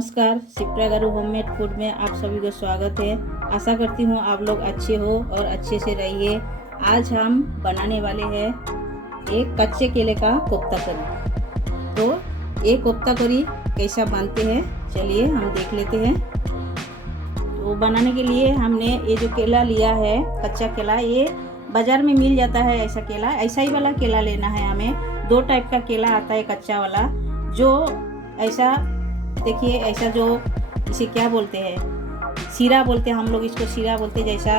नमस्कार, शिप्रा गारू homemade food में आप सभी को स्वागत है। आशा करती हूँ आप लोग अच्छे हो और अच्छे से रहिए। आज हम बनाने वाले हैं एक कच्चे केले का कोफ्ता करी। तो ये कोफ्ता करी कैसा बनते हैं चलिए हम देख लेते हैं। तो बनाने के लिए हमने ये जो केला लिया है कच्चा केला, ये बाज़ार में मिल जाता है। ऐसा केला, ऐसा ही वाला केला लेना है हमें। दो टाइप का केला आता है कच्चा वाला, जो ऐसा देखिए, ऐसा जो इसे क्या बोलते हैं, सीरा बोलते हैं हम लोग इसको, सीरा बोलते हैं जैसा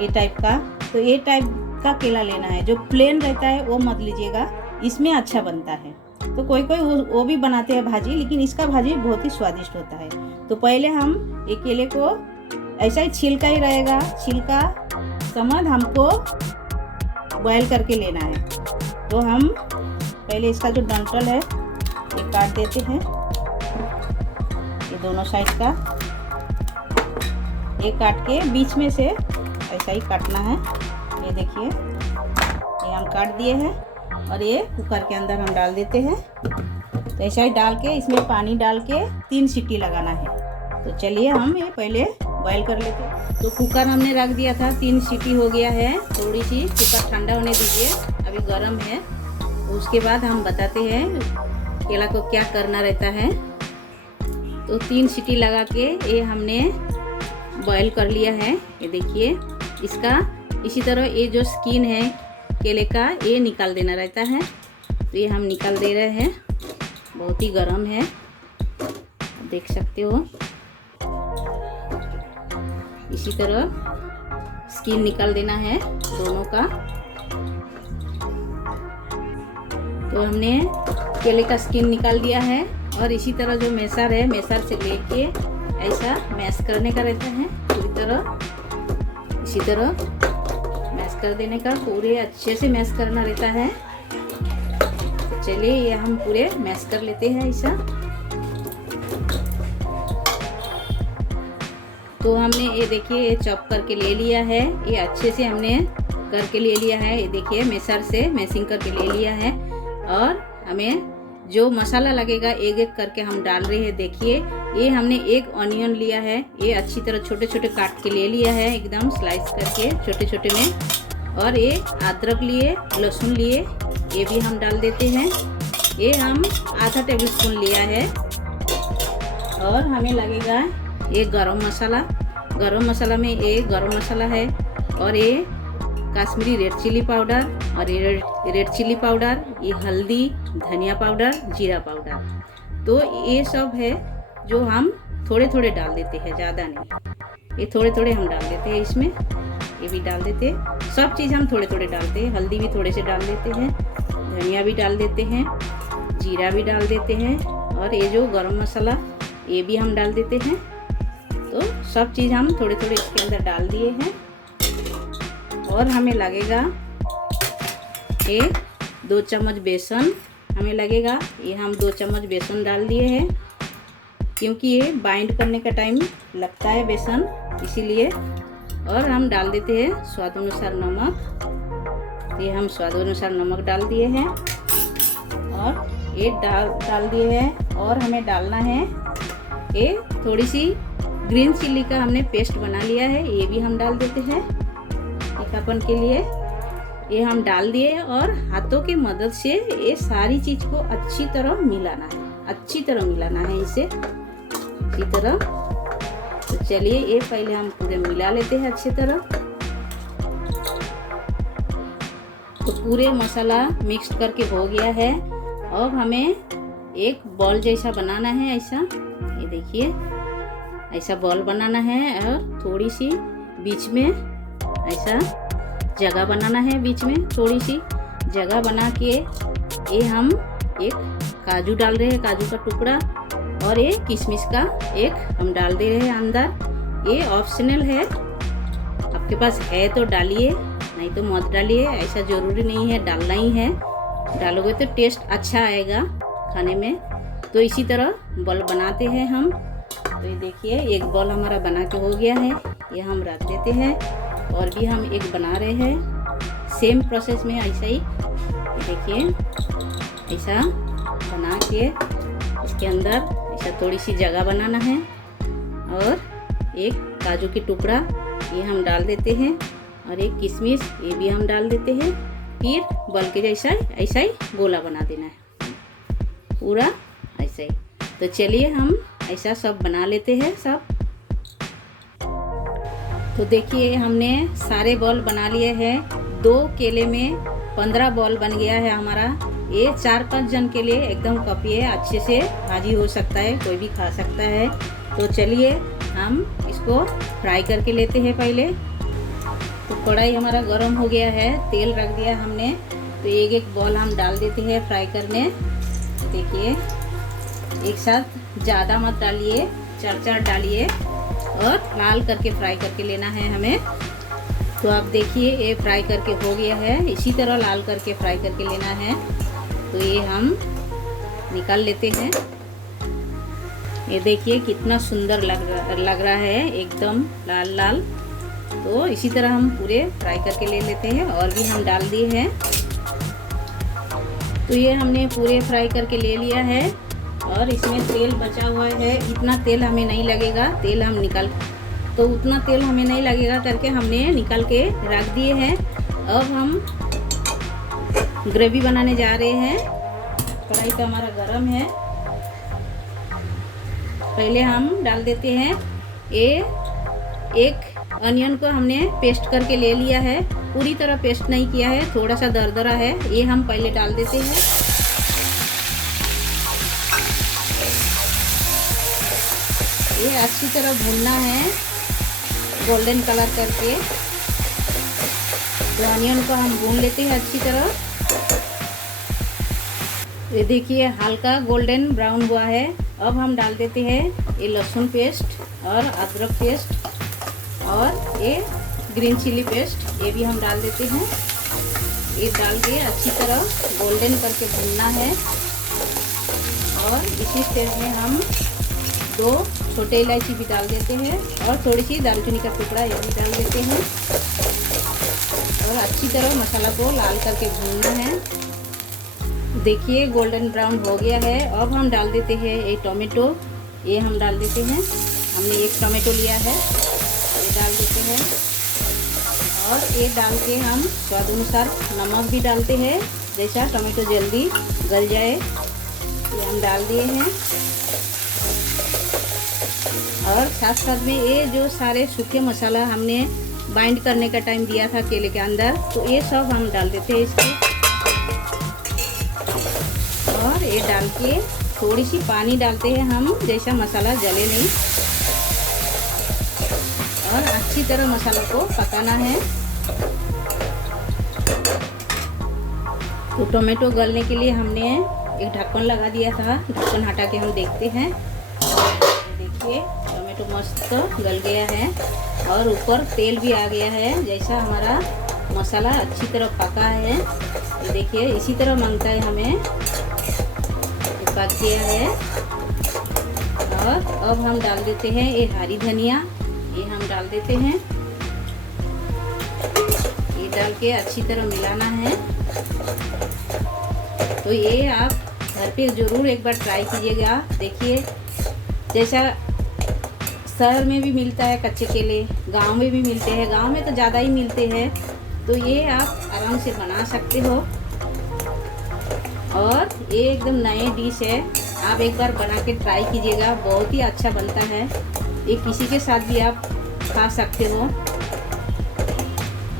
ये टाइप का। तो ये टाइप का केला लेना है। जो प्लेन रहता है वो मत लीजिएगा, इसमें अच्छा बनता है। तो कोई कोई वो भी बनाते हैं भाजी, लेकिन इसका भाजी बहुत ही स्वादिष्ट होता है। तो पहले हम ये केले को ऐसा ही छिलका ही रहेगा, छिलका समझ हमको बॉयल करके लेना है। तो हम पहले इसका जो डंठल है ये काट देते हैं, ये दोनों साइड का ये काट के बीच में से ऐसा ही काटना है। ये देखिए, ये हम काट दिए हैं और ये कुकर के अंदर हम डाल देते हैं। तो ऐसा ही डाल के इसमें पानी डाल के 3 सीटी लगाना है। तो चलिए हम ये पहले बॉयल कर लेते हैं। तो कुकर हमने रख दिया था, 3 सीटी हो गया है। थोड़ी सी कुकर ठंडा होने दीजिए, अभी गर्म है। तो उसके बाद हम बताते हैं केला को क्या करना रहता है। तो 3 सीटी लगा के ये हमने बॉयल कर लिया है। ये देखिए, इसका इसी तरह ये जो स्किन है केले का ये निकाल देना रहता है। तो ये हम निकाल दे रहे हैं, बहुत ही गर्म है, देख सकते हो। इसी तरह स्किन निकाल देना है दोनों का। तो हमने केले का स्किन निकाल दिया है और इसी तरह जो मैसर है, मैसर से लेके ऐसा मैश करने का रहता है पूरी तरह। इसी तरह मैश कर देने का, पूरे अच्छे से मैश करना रहता है। तो चलिए ये हम पूरे मैश कर लेते हैं ऐसा। तो हमने ये देखिए ये चॉप करके ले लिया है, ये अच्छे से हमने करके ले लिया है। ये देखिए मैसर से मैशिंग करके ले लिया है। और हमें जो मसाला लगेगा एक एक करके हम डाल रहे हैं। देखिए, ये हमने एक ऑनियन लिया है, ये अच्छी तरह छोटे छोटे काट के ले लिया है, एकदम स्लाइस करके छोटे छोटे में। और ये अदरक लिए, लहसुन लिए, ये भी हम डाल देते हैं। ये हम आधा टेबल स्पून लिया है। और हमें लगेगा ये गरम मसाला। गरम मसाला में ये गरम मसाला है, और ये कश्मीरी रेड चिली पाउडर, और ये रेड चिली पाउडर, ये हल्दी, धनिया पाउडर, जीरा पाउडर। तो ये सब है जो हम थोड़े थोड़े डाल देते हैं, ज़्यादा नहीं। ये थोड़े थोड़े हम डाल देते हैं इसमें, ये भी डाल देते हैं। सब चीज़ हम थोड़े थोड़े डालते हैं। हल्दी भी थोड़े से डाल देते हैं, धनिया भी डाल देते हैं, जीरा भी डाल देते हैं, और ये जो गरम मसाला ये भी हम डाल देते हैं। तो सब चीज़ हम थोड़े थोड़े इसके अंदर डाल दिए हैं। और हमें लगेगा ये 2 चम्मच बेसन हमें लगेगा। ये हम 2 चम्मच बेसन डाल दिए हैं, क्योंकि ये बाइंड करने का टाइम लगता है बेसन, इसीलिए। और हम डाल देते हैं स्वाद अनुसार नमक। ये हम स्वाद अनुसार नमक डाल दिए हैं, और ये डाल दिए हैं। और हमें डालना है ये थोड़ी सी ग्रीन चिल्ली का हमने पेस्ट बना लिया है, ये भी हम डाल देते हैं तीखापन के लिए। ये हम डाल दिए और हाथों की मदद से ये सारी चीज को अच्छी तरह मिलाना है, अच्छी तरह मिलाना है इसे, इसी तरह। तो चलिए ये पहले हम पूरे मिला लेते हैं अच्छी तरह। तो पूरे मसाला मिक्स करके हो गया है। अब हमें एक बॉल जैसा बनाना है, ऐसा, ये देखिए ऐसा बॉल बनाना है। और थोड़ी सी बीच में ऐसा जगह बनाना है, बीच में थोड़ी सी जगह बना के ये हम एक काजू डाल रहे हैं, काजू का टुकड़ा, और ये किशमिश का एक हम डाल दे रहे हैं अंदर। ये ऑप्शनल है, आपके पास है तो डालिए, नहीं तो मत डालिए, ऐसा ज़रूरी नहीं है डालना ही है। डालोगे तो टेस्ट अच्छा आएगा खाने में। तो इसी तरह बॉल बनाते हैं हम। तो ये देखिए एक बॉल हमारा बना के हो गया है, ये हम रख देते हैं। और भी हम एक बना रहे हैं सेम प्रोसेस में, ऐसा ही। देखिए ऐसा बना के इसके अंदर ऐसा थोड़ी सी जगह बनाना है। और एक काजू की टुकड़ा ये हम डाल देते हैं और एक किशमिश ये भी हम डाल देते हैं। फिर बल के जैसा ऐसा ही गोला बना देना है पूरा ऐसा ही। तो चलिए हम ऐसा सब बना लेते हैं सब। तो देखिए हमने सारे बॉल बना लिए हैं। 2 केले में 15 बॉल बन गया है हमारा। ये 4-5 जन के लिए एकदम काफ़ी है, अच्छे से भाजी हो सकता है, कोई भी खा सकता है। तो चलिए हम इसको फ्राई करके लेते हैं पहले। तो कढ़ाई हमारा गर्म हो गया है, तेल रख दिया हमने। तो एक बॉल हम डाल देते हैं फ्राई करने। देखिए एक साथ ज़्यादा मत डालिए, 4-4 डालिए और लाल करके फ्राई करके लेना है हमें। तो आप देखिए ये फ्राई करके हो गया है, इसी तरह लाल करके फ्राई करके लेना है। तो ये हम निकाल लेते हैं। ये देखिए कितना सुंदर लग रहा है, एकदम लाल लाल। तो इसी तरह हम पूरे फ्राई करके ले लेते हैं। और भी हम डाल दिए हैं। तो ये हमने पूरे फ्राई करके ले लिया है और इसमें तेल बचा हुआ है। इतना तेल हमें नहीं लगेगा, तेल हम निकाल, तो उतना तेल हमें नहीं लगेगा करके हमने निकाल के रख दिए हैं। अब हम ग्रेवी बनाने जा रहे हैं। कढ़ाई तो हमारा गरम है। पहले हम डाल देते हैं ये एक अनियन को हमने पेस्ट करके ले लिया है, पूरी तरह पेस्ट नहीं किया है, थोड़ा सा दरदरा है। ये हम पहले डाल देते हैं। ये अच्छी तरह भूनना है गोल्डन कलर करके। तो अनियन को हम भून लेते हैं अच्छी तरह। ये देखिए हल्का गोल्डन ब्राउन हुआ है। अब हम डाल देते हैं ये लहसुन पेस्ट और अदरक पेस्ट और ये ग्रीन चिली पेस्ट, ये भी हम डाल देते हैं। ये डाल के अच्छी तरह गोल्डन करके भूनना है। और इसी स्टेज में हम 2 छोटे इलायची भी डाल देते हैं और थोड़ी सी दालचीनी का टुकड़ा ये भी डाल देते हैं। और अच्छी तरह मसाला को लाल करके भूनना है। देखिए गोल्डन ब्राउन हो गया है। अब हम डाल देते हैं ये टोमेटो, ये हम डाल देते हैं। हमने 1 टोमेटो लिया है, ये डाल देते हैं। और ये डाल के हम स्वाद अनुसार नमक भी डालते हैं, जैसा टोमेटो जल्दी गल जाए। ये हम डाल दिए हैं। और साथ साथ में ये जो सारे सूखे मसाला हमने बाइंड करने का टाइम दिया था केले के अंदर, तो ये सब हम डाल देते हैं इसके। और ये डाल के थोड़ी सी पानी डालते हैं हम, जैसा मसाला जले नहीं। और अच्छी तरह मसाला को पकाना है। तो टोमेटो गलने के लिए हमने एक ढक्कन लगा दिया था, ढक्कन हटा के हम देखते हैं। देखिए टोमेटो मस्त गल गया है और ऊपर तेल भी आ गया है, जैसा हमारा मसाला अच्छी तरह पका है। ये देखिए इसी तरह मांगता है हमें, पक गया है। और अब हम डाल देते हैं ये हरी धनिया, ये हम डाल देते हैं। ये डाल के अच्छी तरह मिलाना है। तो ये आप घर पे ज़रूर एक बार ट्राई कीजिएगा। देखिए जैसा शहर में भी मिलता है कच्चे केले, गांव में भी मिलते हैं, गांव में तो ज़्यादा ही मिलते हैं। तो ये आप आराम से बना सकते हो। और ये एकदम नए डिश है, आप एक बार बना के ट्राई कीजिएगा, बहुत ही अच्छा बनता है। ये किसी के साथ भी आप खा सकते हो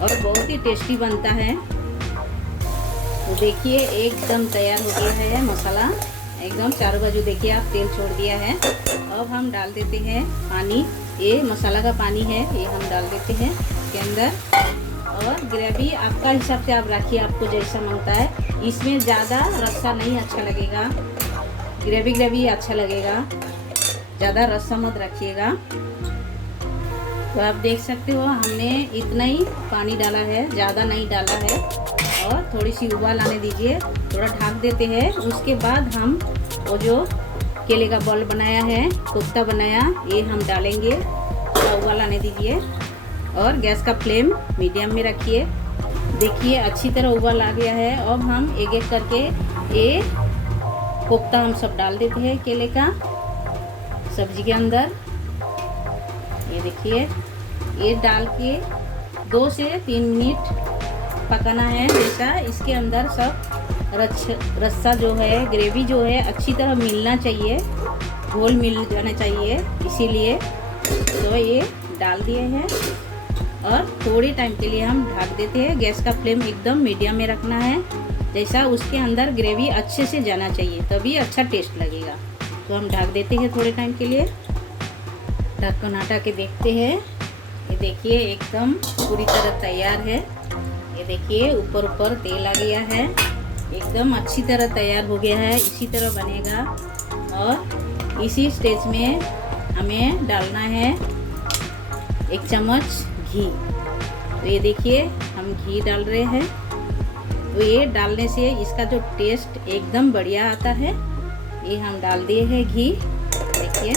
और बहुत ही टेस्टी बनता है। तो देखिए एकदम तैयार हो गया है मसाला, एकदम चारों बाजू देखिए आप तेल छोड़ दिया है। अब हम डाल देते हैं पानी, ये मसाला का पानी है, ये हम डाल देते हैं इसके अंदर। और ग्रेवी आपका हिसाब से आप रखिए, आपको जैसा मांगता है। इसमें ज़्यादा रस्सा नहीं अच्छा लगेगा, ग्रेवी अच्छा लगेगा, ज़्यादा रस्सा मत रखिएगा। तो आप देख सकते हो हमने इतना ही पानी डाला है, ज़्यादा नहीं डाला है। और थोड़ी सी उबाल आने दीजिए, थोड़ा ढक देते हैं। उसके बाद हम वो जो केले का बॉल बनाया है, कोफ्ता बनाया, ये हम डालेंगे। थोड़ा उबाल आने दीजिए और गैस का फ्लेम मीडियम में रखिए। देखिए अच्छी तरह उबाल आ गया है। अब हम एक एक करके ये कोफ्ता हम सब डाल देते हैं केले का। सब्जी के अंदर ये देखिए, ये डाल के 2 से 3 मिनट पकाना है। जैसा इसके अंदर सब रस्सा जो है, ग्रेवी जो है अच्छी तरह मिलना चाहिए, घोल मिल जाना चाहिए, इसीलिए तो ये डाल दिए हैं। और थोड़ी टाइम के लिए हम ढक देते हैं। गैस का फ्लेम एकदम मीडियम में रखना है, जैसा उसके अंदर ग्रेवी अच्छे से जाना चाहिए, तभी अच्छा टेस्ट लगेगा। तो हम ढक देते हैं थोड़े टाइम के लिए। ढक्कन हटा के देखते हैं। ये देखिए एकदम पूरी तरह तैयार है। ये देखिए ऊपर ऊपर तेल आ गया है, एकदम अच्छी तरह तैयार हो गया है। इसी तरह बनेगा। और इसी स्टेज में हमें डालना है 1 चम्मच घी। तो ये देखिए हम घी डाल रहे हैं। तो ये डालने से इसका जो टेस्ट एकदम बढ़िया आता है। ये हम डाल दिए हैं घी, देखिए।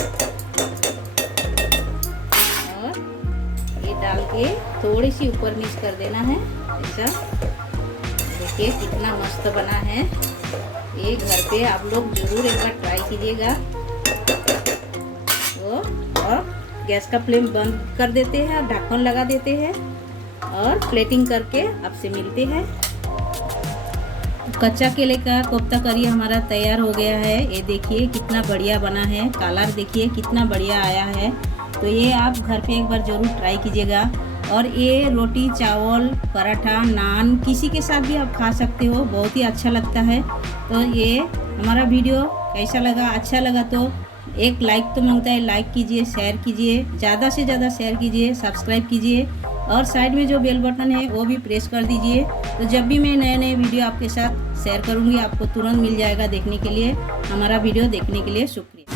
और ये डाल के थोड़ी सी ऊपर नीचे कर देना है, ऐसा। देखिए कितना मस्त बना है। ये घर पे आप लोग जरूर एक बार ट्राई कीजिएगा। तो और गैस का फ्लेम बंद कर देते हैं, ढक्कन लगा देते हैं और प्लेटिंग करके आपसे मिलते हैं। कच्चा केले का कोफ्ता करी हमारा तैयार हो गया है। ये देखिए कितना बढ़िया बना है, कलर देखिए कितना बढ़िया आया है। तो ये आप घर पे एक बार ज़रूर ट्राई कीजिएगा। और ये रोटी, चावल, पराठा, नान किसी के साथ भी आप खा सकते हो, बहुत ही अच्छा लगता है। तो ये हमारा वीडियो कैसा लगा? अच्छा लगा तो एक लाइक तो मांगता है, लाइक कीजिए, शेयर कीजिए, ज़्यादा से ज़्यादा शेयर कीजिए, सब्सक्राइब कीजिए और साइड में जो बेल बटन है वो भी प्रेस कर दीजिए। तो जब भी मैं नए नए वीडियो आपके साथ शेयर करूँगी आपको तुरंत मिल जाएगा देखने के लिए। हमारा वीडियो देखने के लिए शुक्रिया।